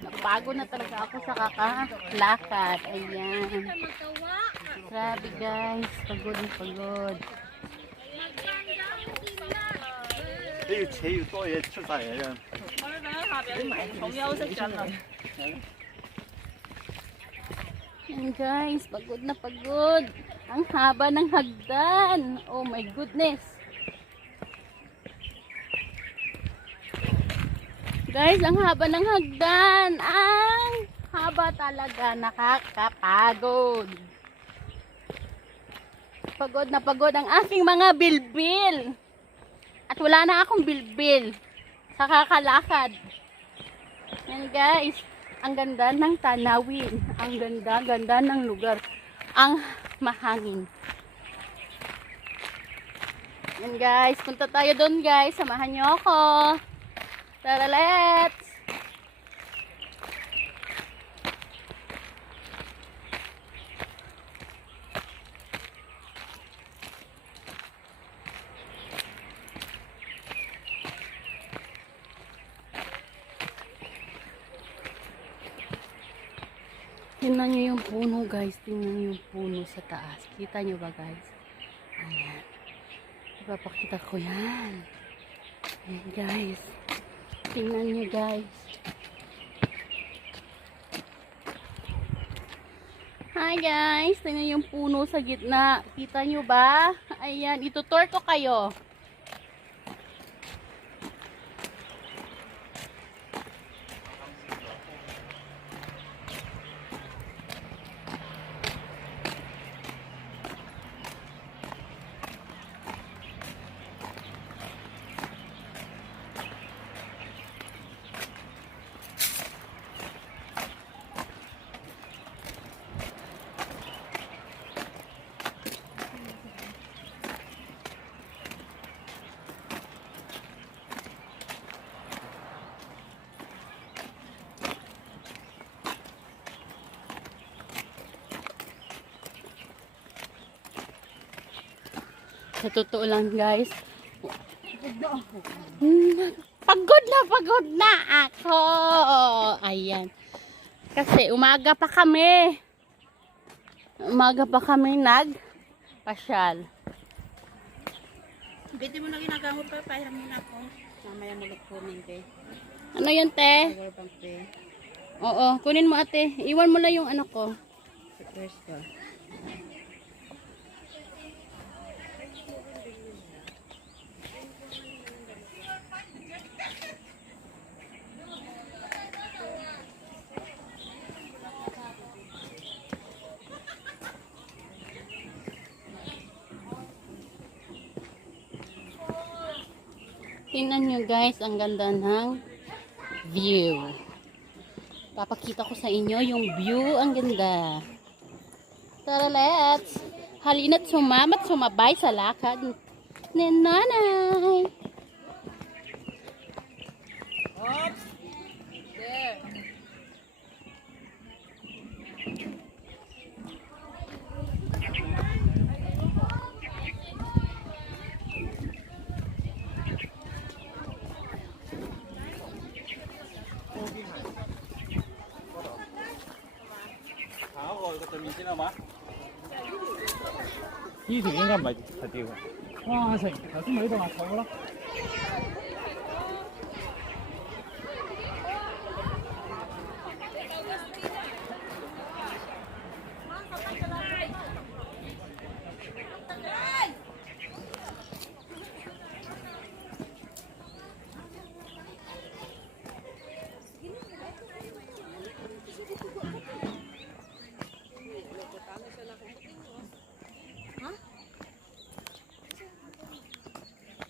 Napagod na talaga ako sa kakalakad. Ayan. Grabe guys. Pagod na pagod. 呢要扯要多嘢出晒嚟啊！ Ayan guys. Pagod na pagod. Ang haba ng hagdan. Oh my goodness. Guys, ang haba ng hagdan. Ang haba talaga. Nakakapagod. Pagod na pagod ang aking mga bilbil. At wala na akong bilbil sa kakalakad. Yan guys. Ang ganda ng tanawin. Ang ganda ng lugar. Ang mahangin. Yan guys. Punta tayo doon guys. Samahan nyo ako. Tara, let's! Tingnan nyo yung puno guys. Tingnan nyo yung puno sa taas. Kita nyo ba guys? Ayan. Ipapakita ko yan. Ayan guys. Tingnan nyo guys. Hi guys. Tingnan yung puno sa gitna. Kita nyo ba? Ayan. Itutour ko kayo. Sa totoo lang guys, pagod na ako. Ayan. Kasi umaga pa kami nagpasyal. Biti mo na ginagamot pa, pahiram mo na ako. Mamaya mo kunin kay. Ano yun, te? Power bank pe. Oo, kunin mo ate. Iwan mo lang yung ano ko. Where's ka? Tingnan nyo guys, ang ganda ng view. Papakita ko sa inyo yung view, ang ganda. Tara, let's! Halina't sumamat, sumabay sa lakad ni nanay. Oops! There. 강하고 이것도 민지나 마. 呢條應該唔係係吊嘅。哇！成頭先咪呢度話錯咯。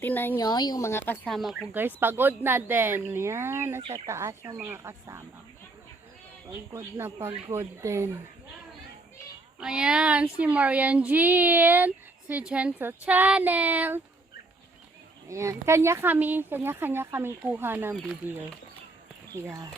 Tingnan nyo yung mga kasama ko guys. Pagod na din. Yan, nasa taas yung mga kasama ko. Pagod din. Ayan, si Marian Jean, si Gentle Channel. Ayan, kanya-kanya kaming kuha ng video. Yeah.